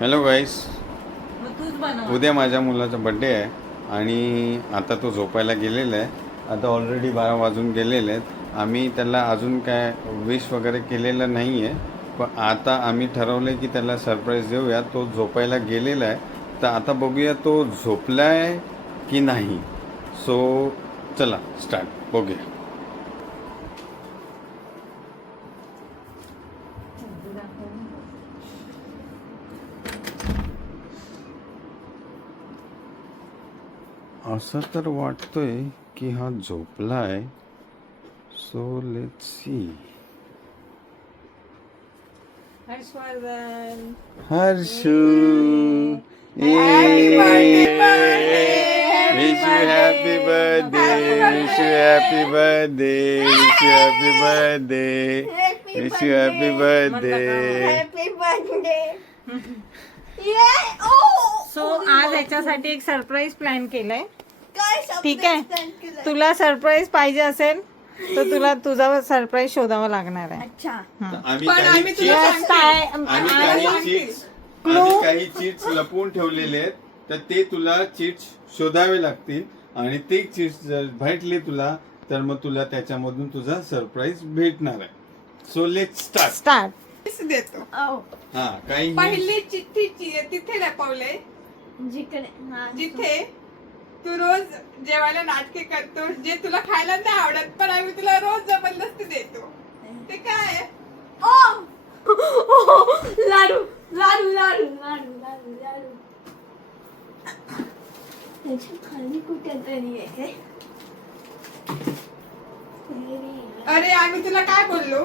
Hello गाईस, मग तूच बनव. उद्या माझ्या मुलाचा बड्डे आहे आणि आता तो झोपायला गेलेला आहे. आता ऑलरेडी 12 वाजून गेलेले आहेत. आम्ही त्याला अजून काय विश वगैरे केलेलं नाही आहे, पण आता आम्ही ठरवलं की त्याला सरप्राईज देऊया. तो झोपायला गेलेला आहे, तर आता बघूया तो झोपला आहे की नाही. सो चला स्टार्ट बघूया. असं तर वाटतोय की हा झोपला आहे. So let's see. Harshvardhan, Harshu, Happy birthday, wish you happy birthday, wish you happy birthday, wish you happy birthday, wish you happy birthday. Happy birthday. So आज याच्यासाठी एक सरप्राईज प्लॅन केलंय. काय ठीक आहे, तुला सरप्राईज पाहिजे असेल तर तुला तुझा सरप्राईज शोधावा लागणार आहे. अच्छा. आम्ही पण काही आम्ही तुला cheats- Yes, काय- आम्ही काही चीट्स लपवून ठेवलेले आहेत, तर ते तुला चीट्स शोधावे लागतील आणि ते चीट्स जर भेटले तुला तर मग तुला त्याच्यामधून तुझा सरप्राईज भेटणार आहे. So let's start. स्टार्ट. देतो. हा, काही पहिली चिठ्ठी तिथे लपवले जिकडे जिथे तू रोज जेवायला नाटके करतो, जे तुला खायला नाही आवडत पण आम्ही तुला रोज जबरदस्ती देतो. ते काय आहे? लाडू लाडू लाडू लाडू लाडू लाडू त्याच्या खाली कुठे तरी आहे. अरे आम्ही तुला काय बोललो?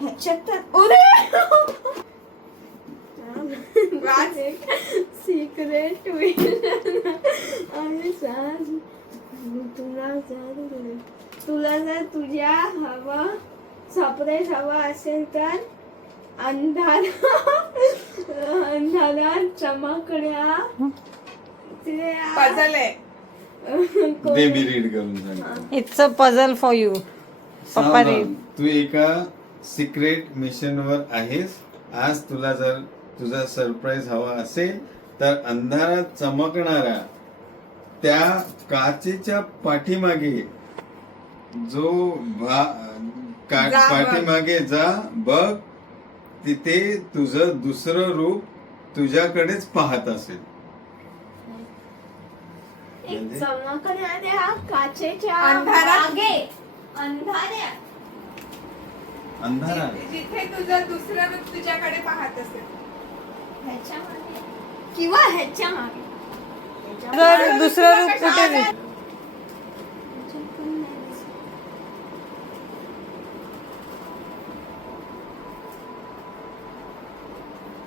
ह्याच्यात वाच. सिक्रेट आणि सांग तुला जर तुझ्या हवा सरप्राईज हवा असेल तर अंधारात चमकड्या पझल आहे. दे मी रीड करून सांगतो. It's a puzzle for you. पप्पा सावधान, रीड. तू एका सिक्रेट मिशनवर आहेस. आज तुला जर तुझा सरप्राईज हवा असेल तर अंधारात चमकणाऱ्या त्या काचेच्या पाठीमागे जा पाठीमागे जा बघ. तिथे तुझं दुसरं रूप तुझ्याकडेच पाहत असेल. एक चमकणाऱ्या काचेच्या अंधारात? मागे अंधाऱ्या अंधारात जिथे तुझं दुसरं रूप तुझ्याकडे पाहत असेल. ह्याच्या मागे किंवा ह्याच्या मागे जर दुसरं रूप कुठे दिसतं?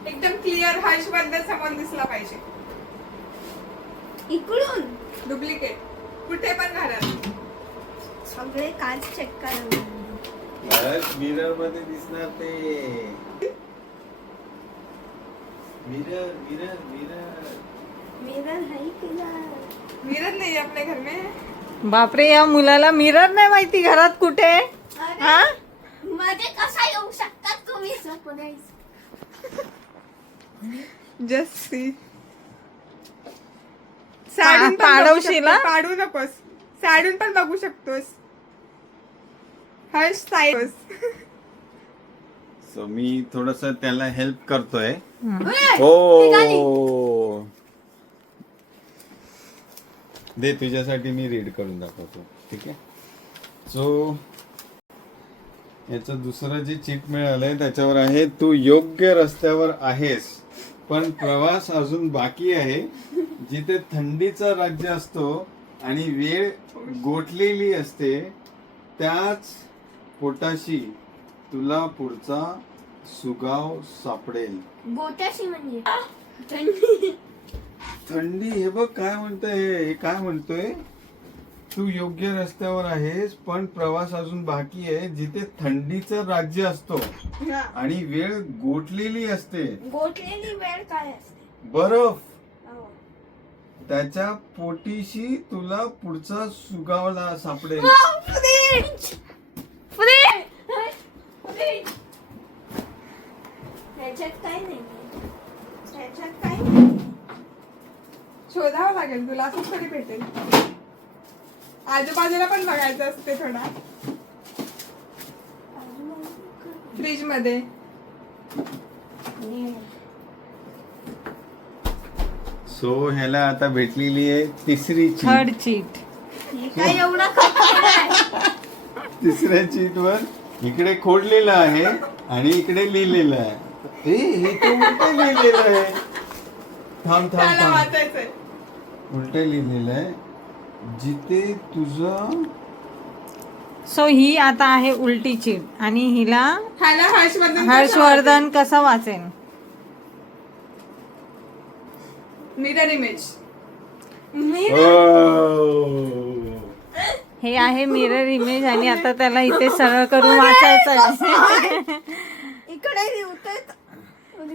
एकदम क्लिअर हर्षवर्धन समोर दिसला पाहिजे. इकडून डुप्लिकेट कुठे पण घरात. सगळे काच चेक करा. मिरर मध्ये दिसणार ते. Mirror mirror mirror. मिरर हाय केला मिरर नाही आपल्या घर में. बापरे, या मुलाला मिरर नाही माहिती घरात कुठे. हा? मध्ये कसा येऊ शकतात तुम्ही सरप्राईज. Just see. पाडवशील ना? पाडू नकोस. साडून पण बघू शकतोस. हर्ष साईड. सो मी थोडस त्याला हेल्प करतोय. निघाली. हो, दे तुझ्यासाठी मी रीड करून दाखवतो. ठीक आहे. सो याचं दुसरं जे चीट मिळालंय त्याच्यावर आहे, तू योग्य रस्त्यावर आहेस पण प्रवास अजून बाकी आहे. जिथे थंडीचा राज्य असतो आणि वेळ गोठलेली असते त्याच पोटाशी तुला पुढचा सुगाव सापडेल. गोट्याशी म्हणजे थंडी. थंडी, हे बघ काय म्हणतोय. हे काय म्हणतोय, तू योग्य रस्त्यावर आहेस पण प्रवास अजून बाकी आहे. जिथे थंडीचं राज्य असतो आणि वेळ गोठलेली असते. गोठलेली वेळ काय असते? बर्फ. हो. त्याच्या पोटीशी तुला पुढचा सुगावला सापडेल. फ्रीज फ्रीज फ्रीज ह्याच्यात काय नाही ह्याच्यात काय नाही. शोधावं लागेल तुला, असंच तरी भेटेल. आजूबाजूला पण बघायचं असते थोडा, फ्रीज मध्ये. सो ह्याला आता भेटलेली आहे तिसरी थर्ड चीट. चीट. हे काय एवढा खतरनाक आहे? तिसऱ्या चीट वर इकडे खोडलेलं आहे आणि इकडे लिहिलेलं आहे. हे तर उलट लिहिलेलं आहे. थांब थांब त्याला थांब, वाचायचंय. उलट लिहिलेलं आहे. जिथे तुझं सो ही आता आहे उलटी चीट आणि हिला ह्याला हर्षवर्धन हर्षवर्धन कसं वाचेल. Mirror image. हे आहे मिरर इमेज आणि आता त्याला इथे सरळ करून वाचायचं आहे. इकडे लिहितोय.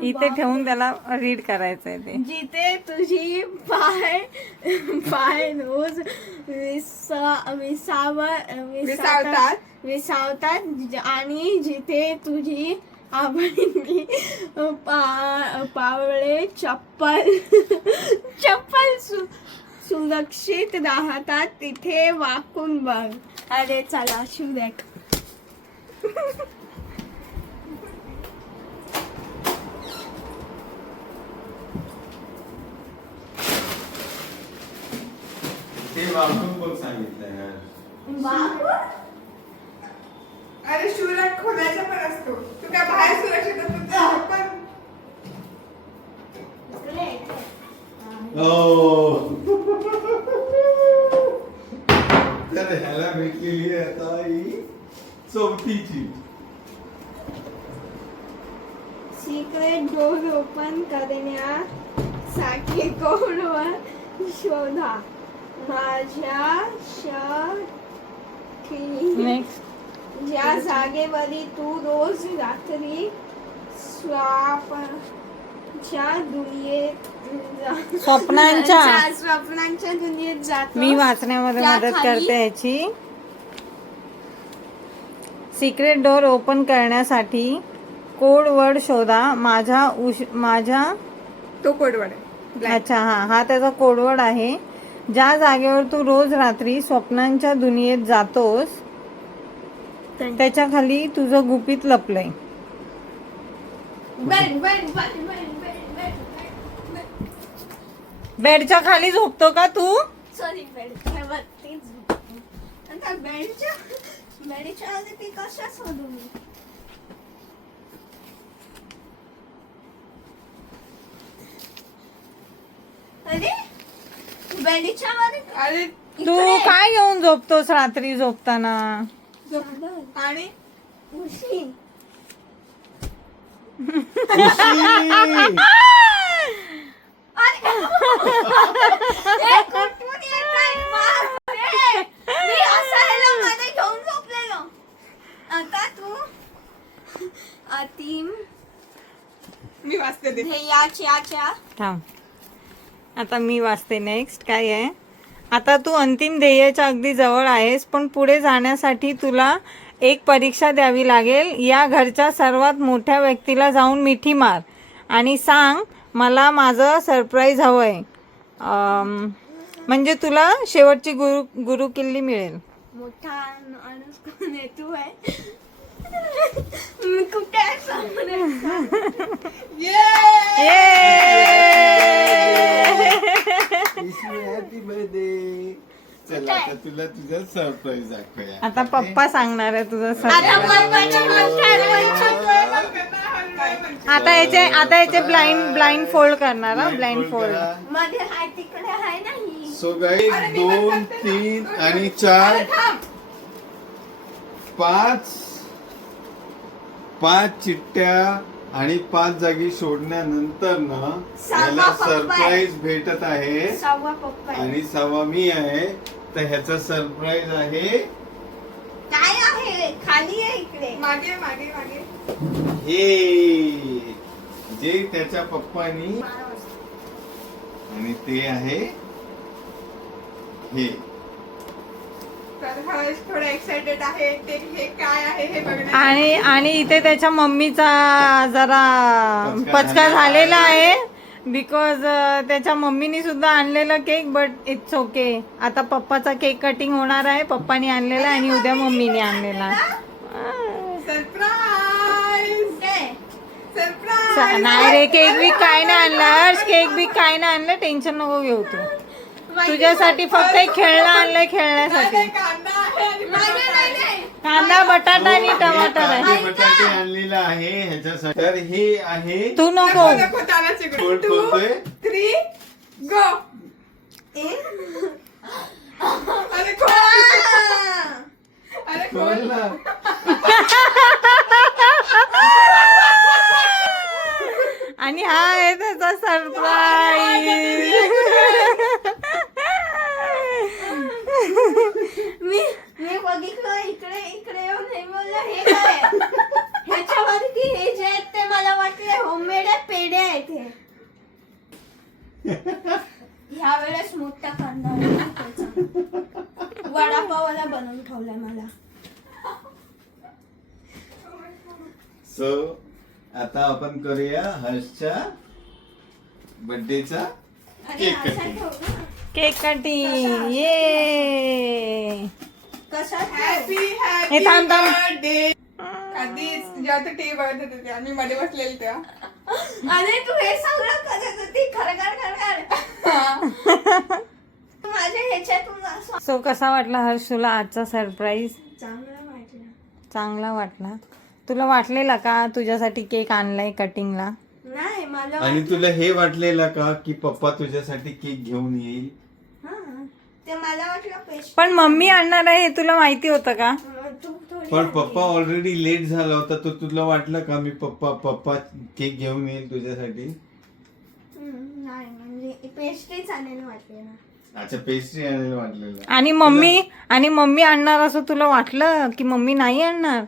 इथे ठेवून त्याला रीड करायचं आहे ते. जिथे तुझी पाय रोज विसावतात आणि जिथे तुझी आवडीची पावले चप्पल सुरक्षित राहतात तिथे वाकून बघ. अरे चला शुदेक. ते वापरून बघ सांगितलंय. अरे सुरक्षित खोलायचा पण असतो. तू काय बाहेर सुरक्षित असतो पण. तर ह्याला भेटलेली आहे आता ही चौथी चीट. सिक्रेट डोर ओपन करण्यासाठी कोडवर शोधा. माझ्या नेक्स्ट ज्या जागेवरी तू रोज रात्री स्वप्नांच्या दुनियेत जातो. मी वाचण्यामध्ये मदत त्याखाली- करते याची. सिक्रेट डोअर ओपन करण्यासाठी कोड वर्ड शोधा. माझ्या तो कोडवर्ड आहे. अच्छा हा त्याचा कोडवर्ड आहे. ज्या जागेवर तू रोज रात्री स्वप्नांच्या दुनियेत जातोस त्याच्या खाली तुझं गुपित लपलंय. बेडच्या खाली झोपतो का तू? सॉरी बेडवरतीच. आता बेडच्या आधी ती कशा शोधू मी? अरे बेडच्या मध्ये अरे तू काय घेऊन झोपतोस रात्री झोपताना? आणि उशी. आता तू अतिम मी वाचते ते. ध्येयाच्या थांब आता मी वाचते. नेक्स्ट काय आहे. आता तू अंतिम ध्येयाच्या अगदी जवळ आहेस पण पुढे जाण्यासाठी तुला एक परीक्षा द्यावी लागेल. या घरच्या सर्वात मोठ्या व्यक्तीला जाऊन मिठी मार आणि सांग मला माझं सरप्राईज हवंय. म्हणजे तुला शेवटची गुरु किल्ली मिळेल. मोठा माणूस कोण आहे? तू आहे? मी कुठे आहे समोर? Happy birthday. चला आता तुला तुझा सरप्राईज दाखवूया. आता पप्पा सांगणार आहे तुझं आता सरप्राईज. पप्पाच्या आता याचे ब्लाइंड फोल्ड करणार हा. Blind fold. मध्ये हाय तिकडे आहे नाही. सो गाईज 2, 3 आणि 4 5 चिठ्ठ्या आणि 5 जागी सोडण्यानंतर ना याला पप्पा सरप्राईज भेटत आहे. सहावा पप्पा आहे. आणि 6वा मी आहे. तर ह्याचा सरप्राईज आहे काय आहे? खाली आहे इकडे. मागे मागे मागे. हे जे त्याच्या पप्पानी आणि ते आहे हे. तर हर्ष थोडा एक्साइटेड आहे ते हे काय आहे हे बघण्यासाठी. आणि इथे त्याच्या मम्मीचा जरा पचका झालेला आहे बिकॉज त्याच्या मम्मीनी सुद्धा आणलेला केक बट इट्स ओके. आता पप्पाचा केक कटिंग होणार आहे. पप्पानी आणलेला आणि उद्या मम्मीने आणलेला. Surprise surprise. नाही रे केक बी काय नाही आणलं हर्ष. केक बी काय नाही आणलं. टेन्शन नको घेऊ तू. तुझ्यासाठी फक्त एक खेळणं आणलंय खेळण्यासाठी. कांदा आहे आणि कांदा बटाटा आणि टमाटर आहे. कांदे बटाटे आणलेला आहे ह्याच्यासाठी. तर हे आहे तू नको. कोण बोलतोय? 3 गो. अरे खोल. अरे खोल. बोल ना. आणि हा आहे त्याचा सरप्राईज. मी बघितलं इकडे येऊन हे बोललं हे काय आहे? ह्याच्यावरती हे जे आहेत ते मला वाटले होममेड पेढे आहेत हे. ह्या वेळेस मोठा कांदा वडापावाला बनवून ठेवलाय मला. सो आता आपण करूया हर्षच्या बर्थडेचा केक कटिंग. केक कटिंग ये. कशात हॅपी हे थांब, थांब. बर्थडे. आधीच जेव्हा तू टीव्ही बघत होते तेव्हा मी मध्ये बसलेली तेव्हा. आणि तू हे सगळं करत होती खरखर माझ्या ह्याच्यातून असं सो कसा वाटला हर्ष तुला आजचा सरप्राईज? चांगलं वाटलं. चांगला वाटला. तुला वाटलेला का तुझ्यासाठी केक आणलाय कटिंगला? नाही मला आणि तुला हे वाटलेलं का की पप्पा तुझ्यासाठी केक घेऊन येईल? हा ते मला वाटलं पेस्ट पण मम्मी आणणार आहे हे तुला माहिती होतं का? तू थोडी पण पप्पा ऑलरेडी लेट झाला होता तर तुला वाटलं का मी पप्पा केक घेऊन येईल तुझ्यासाठी? नाही म्हणजे पेस्ट्री चालेल वाटले ना. अच्छा पेस्ट्री आणायला वाटलेलं. आणि मम्मी आणणार असं तुला वाटलं की मम्मी नाही आणणार?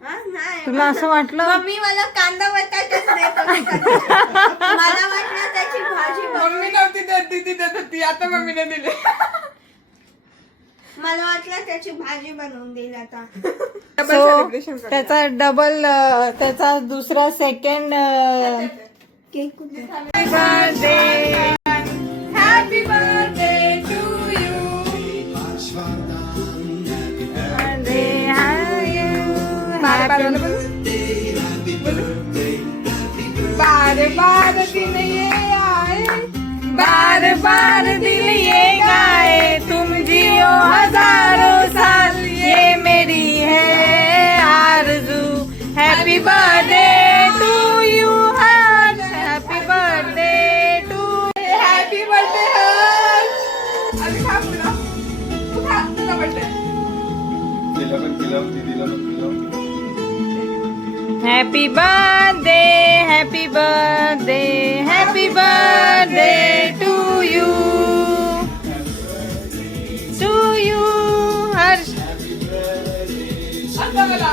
हा नाही तुला असं वाटलं? मम्मी मला कांदा बटाटाच देत होती कधी. मला वाटलं त्याची भाजी मम्मी नव्हती देत दीदी देत होती आता मम्मीने दिले. मला वाटलं त्याची भाजी बनवून देईल आता. सो त्याचा डबल त्याचा दुसरा सेकंड केक कुठे birthday. Happy birthday to you. बार बार दिन ये आए. बार बार दिल ये गाए तुम जियो हजारों साल ये मेरी है आरज़ू. Happy birthday to you Harsh. Happy birthday to. Happy birthday Harsh. अरे खा पुन्हा. तू खा तुझा बर्थडे. तिला पण खिलाव दीदीला पण खिलाव. Happy birthday. Happy birthday. Happy birthday to you. To you Harsh. आता मला